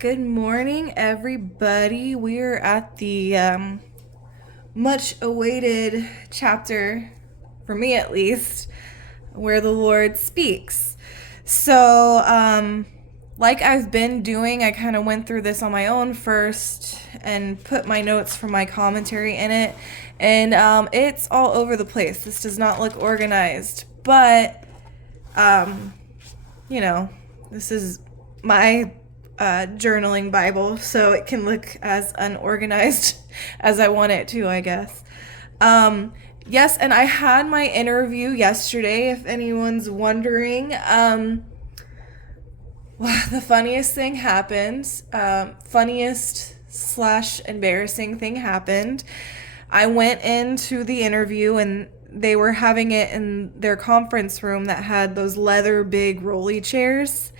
Good morning, everybody. We're at the much awaited chapter, for me at least, where the Lord speaks. So, like I've been doing, I kind of went through this on my own first and put my notes from my commentary in it. And it's all over the place. This does not look organized, but um, you know, this is my journaling Bible, so it can look as unorganized as I want it to, I guess. Yes, and I had my interview yesterday, if anyone's wondering. The funniest thing happened. Funniest slash embarrassing thing happened. I went into the interview and they were having it in their conference room that had those leather big rolly chairs.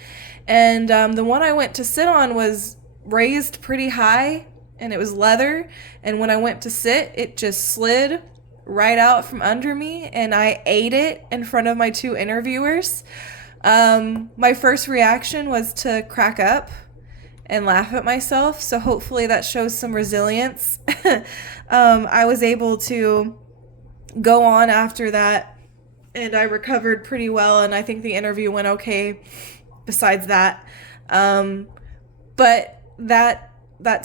And the one I went to sit on was raised pretty high and it was leather. And when I went to sit, it just slid right out from under me and I ate it in front of my two interviewers. My first reaction was to crack up and laugh at myself. So hopefully that shows some resilience. I was able to go on after that and I recovered pretty well. And I think the interview went okay besides that. But that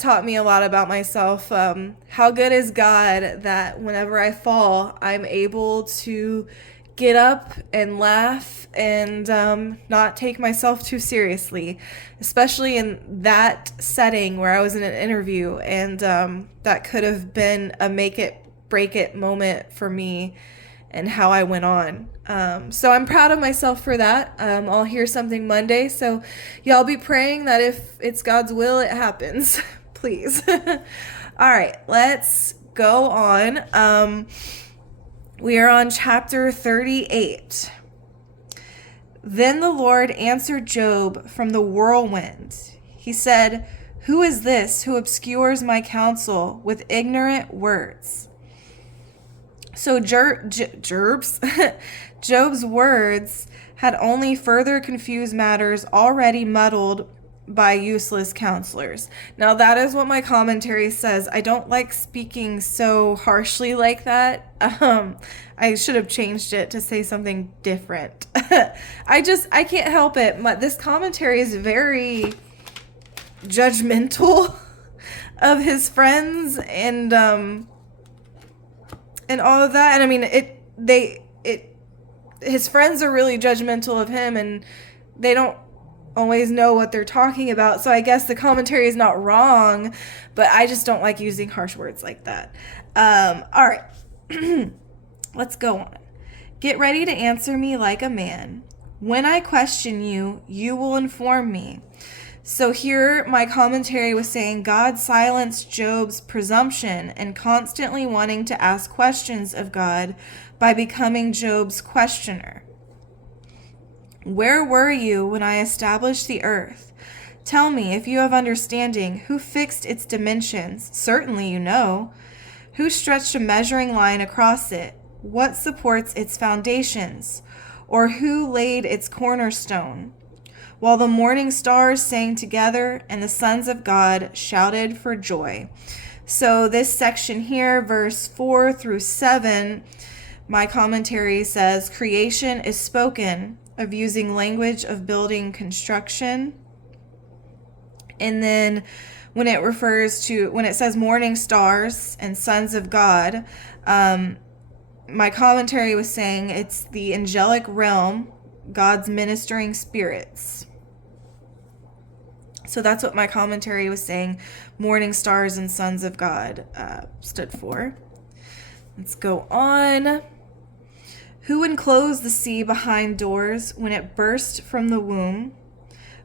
taught me a lot about myself. How good is God that whenever I fall, I'm able to get up and laugh and not take myself too seriously, especially in that setting where I was in an interview, and that could have been a make it break it moment for me and how I went on. So I'm proud of myself for that. I'll hear something Monday, so y'all be praying that if it's God's will, it happens. Please. All right, let's go on. We are on chapter 38. Then the Lord answered Job from the whirlwind. He said, "Who is this who obscures my counsel with ignorant words?" So Job's words had only further confused matters already muddled by useless counselors. Now that is what my commentary says. I don't like speaking so harshly like that. I should have changed it to say something different. I can't help it. This commentary is very judgmental of his friends and all of that. And I mean, his friends are really judgmental of him and they don't always know what they're talking about. So I guess the commentary is not wrong, but I just don't like using harsh words like that. All right, let's go on. Get ready to answer me like a man. When I question you, you will inform me. So here my commentary was saying God silenced Job's presumption and constantly wanting to ask questions of God by becoming Job's questioner. Where were you when I established the earth? Tell me, if you have understanding, who fixed its dimensions? Certainly you know. Who stretched a measuring line across it? What supports its foundations? Or who laid its cornerstone? While the morning stars sang together and the sons of God shouted for joy. So this section here, verse 4 through 7, my commentary says, creation is spoken of using language of building construction. And then when it says morning stars and sons of God, my commentary was saying it's the angelic realm, God's ministering spirits. So that's what my commentary was saying morning stars and sons of God stood for. Let's go on. Who enclosed the sea behind doors when it burst from the womb?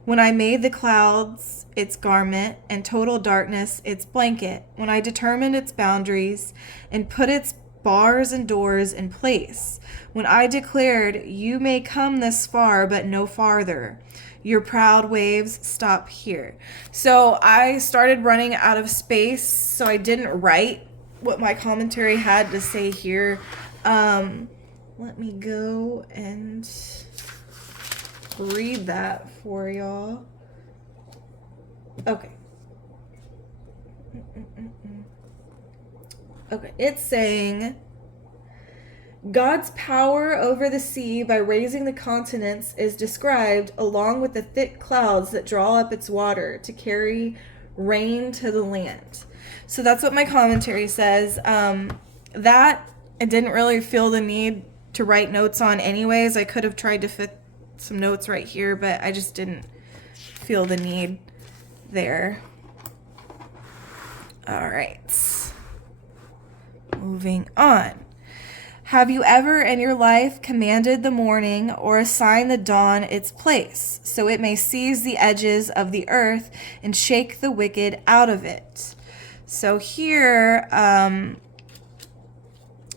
When I made the clouds its garment and total darkness its blanket, when I determined its boundaries and put its bars and doors in place, when I declared, you may come this far but no farther. Your proud waves stop here. So I started running out of space, so I didn't write what my commentary had to say here. Let me go and read that for y'all. Okay. Okay, it's saying God's power over the sea by raising the continents is described along with the thick clouds that draw up its water to carry rain to the land. So that's what my commentary says. That I didn't really feel the need to write notes on anyways. I could have tried to fit some notes right here, but I just didn't feel the need there. All right. Moving on. Have you ever in your life commanded the morning or assigned the dawn its place, so it may seize the edges of the earth and shake the wicked out of it? So here,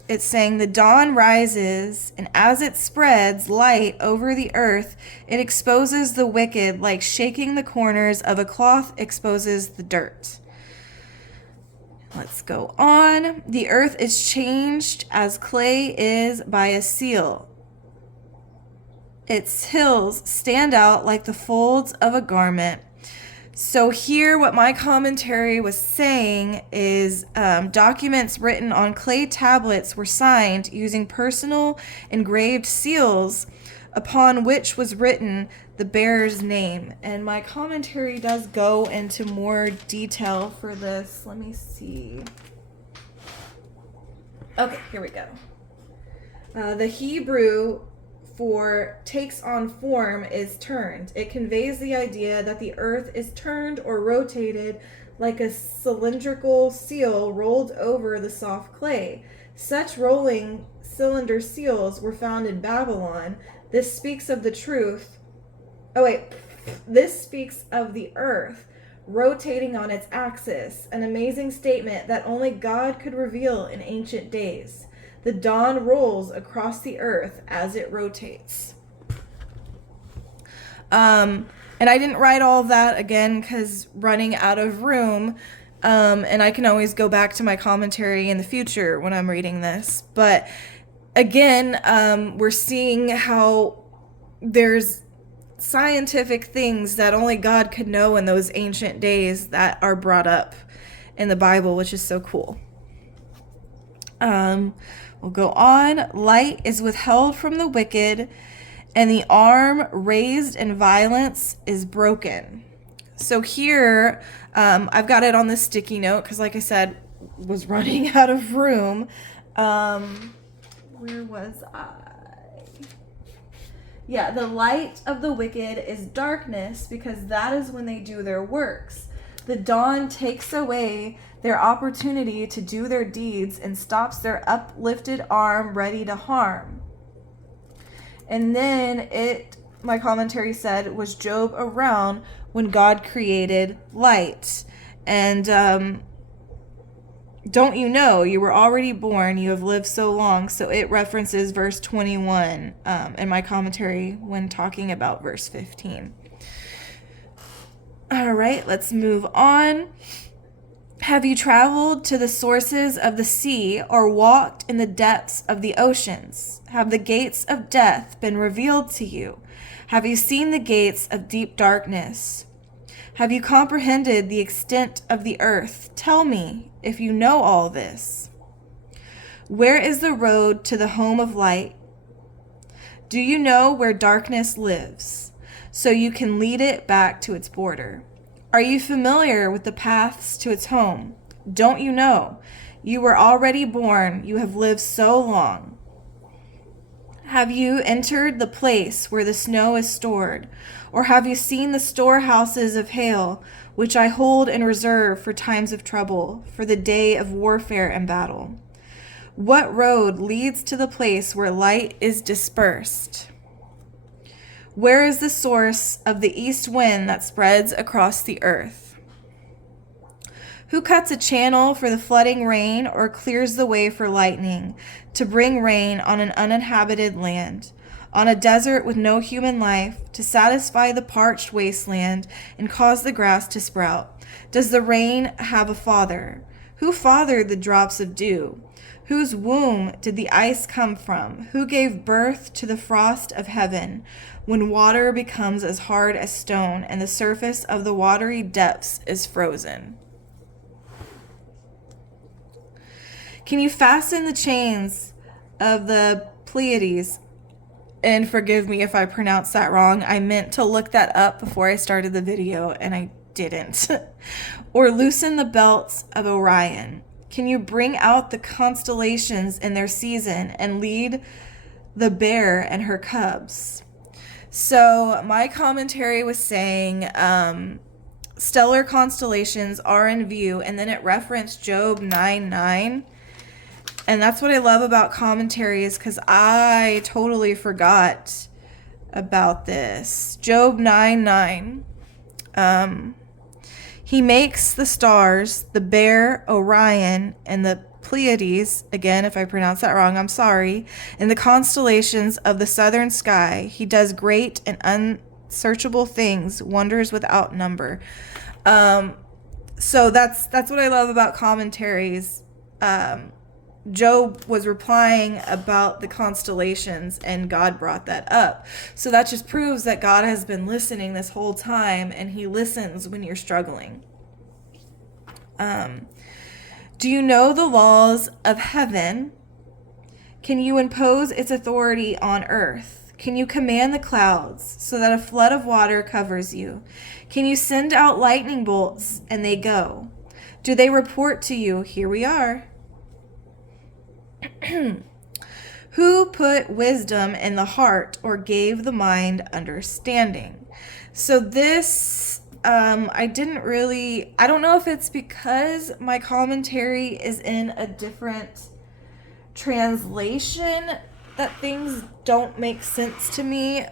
it's saying the dawn rises, and as it spreads light over the earth, it exposes the wicked like shaking the corners of a cloth exposes the dirt. Let's go on. The earth is changed as clay is by a seal. Its hills stand out like the folds of a garment. So here, what my commentary was saying is documents written on clay tablets were signed using personal engraved seals upon which was written the bearer's name. And my commentary does go into more detail for this. Let me see. Okay, here we go. The Hebrew for takes on form is turned. It conveys the idea that the earth is turned or rotated like a cylindrical seal rolled over the soft clay. Such rolling cylinder seals were found in Babylon. This speaks of the truth. This speaks of the earth rotating on its axis, an amazing statement that only God could reveal in ancient days. The dawn rolls across the earth as it rotates. And I didn't write all of that again because running out of room. And I can always go back to my commentary in the future when I'm reading this. But again, we're seeing how there's scientific things that only God could know in those ancient days that are brought up in the Bible, which is so cool. We'll go on. Light is withheld from the wicked, and the arm raised in violence is broken. So here, I've got it on this sticky note because, like I said, was running out of room. Where was I? Yeah, the light of the wicked is darkness because that is when they do their works. The dawn takes away their opportunity to do their deeds and stops their uplifted arm ready to harm. And then my commentary said, was Job around when God created light? And don't you know, you were already born, you have lived so long. So it references verse 21 in my commentary when talking about verse 15. All right, let's move on. Have you traveled to the sources of the sea or walked in the depths of the oceans? Have the gates of death been revealed to you? Have you seen the gates of deep darkness? Have you comprehended the extent of the earth? Tell me if you know all this. Where is the road to the home of light? Do you know where darkness lives, so you can lead it back to its border? Are you familiar with the paths to its home? Don't you know? You were already born, you have lived so long. Have you entered the place where the snow is stored? Or have you seen the storehouses of hail, which I hold in reserve for times of trouble, for the day of warfare and battle? What road leads to the place where light is dispersed? Where is the source of the east wind that spreads across the earth? Who cuts a channel for the flooding rain or clears the way for lightning to bring rain on an uninhabited land, on a desert with no human life, to satisfy the parched wasteland and cause the grass to sprout? Does the rain have a father? Who fathered the drops of dew? Whose womb did the ice come from? Who gave birth to the frost of heaven, when water becomes as hard as stone and the surface of the watery depths is frozen? Can you fasten the chains of the Pleiades? And forgive me if I pronounced that wrong. I meant to look that up before I started the video and I didn't. Or loosen the belts of Orion. Can you bring out the constellations in their season and lead the bear and her cubs? So my commentary was saying stellar constellations are in view, and then it referenced Job 9:9. And that's what I love about commentaries, because I totally forgot about this. Job 9:9. He makes the stars, the bear, Orion, and the Pleiades, again, if I pronounce that wrong, I'm sorry, and the constellations of the southern sky. He does great and unsearchable things, wonders without number. So that's what I love about commentaries. Job was replying about the constellations, and God brought that up. So that just proves that God has been listening this whole time, and he listens when you're struggling. Do you know the laws of heaven? Can you impose its authority on earth? Can you command the clouds so that a flood of water covers you? Can you send out lightning bolts and they go? Do they report to you, here we are? Who put wisdom in the heart or gave the mind understanding? So this, I don't know if it's because my commentary is in a different translation that things don't make sense to me.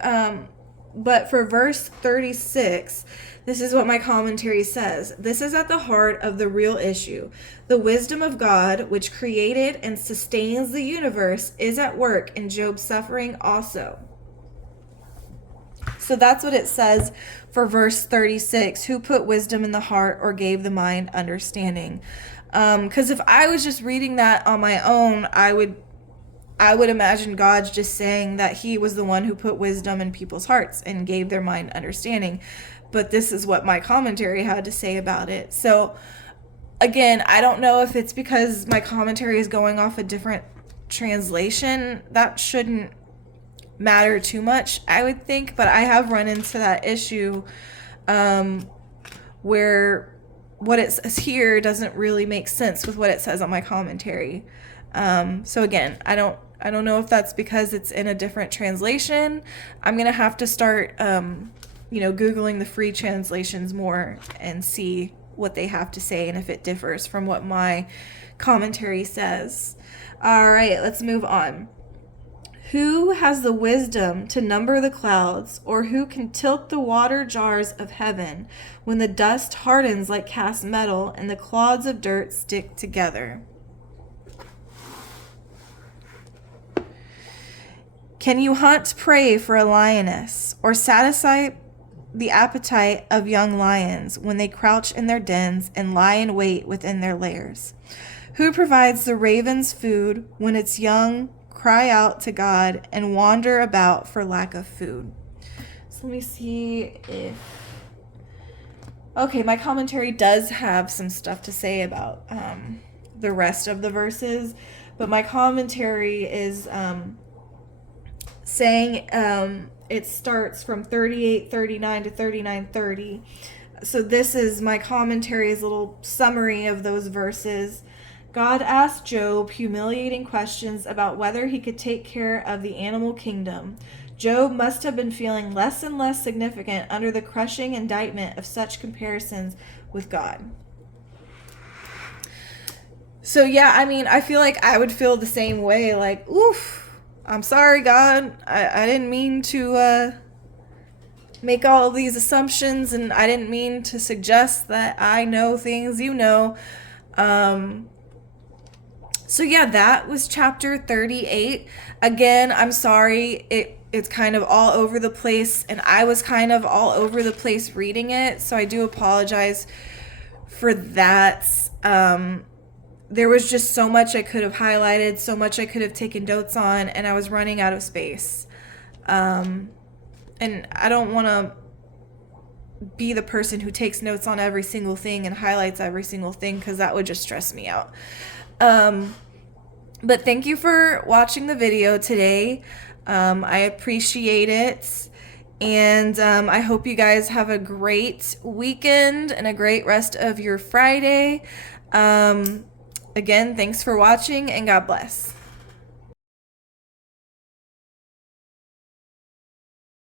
But for verse 36, this is what my commentary says. This is at the heart of the real issue. The wisdom of God, which created and sustains the universe, is at work in Job's suffering also. So that's what it says for verse 36. Who put wisdom in the heart or gave the mind understanding? Because if I was just reading that on my own, I would imagine God's just saying that he was the one who put wisdom in people's hearts and gave their mind understanding. But this is what my commentary had to say about it. So again, I don't know if it's because my commentary is going off a different translation. That shouldn't matter too much, I would think. But I have run into that issue where what it says here doesn't really make sense with what it says on my commentary. So again, I don't know if that's because it's in a different translation. I'm going to have to start, Googling the free translations more and see what they have to say and if it differs from what my commentary says. All right, let's move on. Who has the wisdom to number the clouds, or who can tilt the water jars of heaven when the dust hardens like cast metal and the clods of dirt stick together? Can you hunt prey for a lioness, or satisfy the appetite of young lions when they crouch in their dens and lie in wait within their lairs? Who provides the raven's food when its young cry out to God and wander about for lack of food? So let me see if... Okay, my commentary does have some stuff to say about the rest of the verses, but my commentary is... saying it starts from 38:39 to 39:30. So this is my commentary's little summary of those verses. God asked Job humiliating questions about whether he could take care of the animal kingdom. Job must have been feeling less and less significant under the crushing indictment of such comparisons with God. So yeah, I mean, I feel like I would feel the same way, like, oof, I'm sorry, God. I didn't mean to make all of these assumptions, and I didn't mean to suggest that I know things you know. So yeah, that was chapter 38. Again, I'm sorry. It's kind of all over the place, and I was kind of all over the place reading it, so I do apologize for that. there was just so much I could have highlighted, so much I could have taken notes on, and I was running out of space. And I don't want to be the person who takes notes on every single thing and highlights every single thing, because that would just stress me out. But thank you for watching the video today. I appreciate it. And I hope you guys have a great weekend and a great rest of your Friday. Again, thanks for watching, and God bless.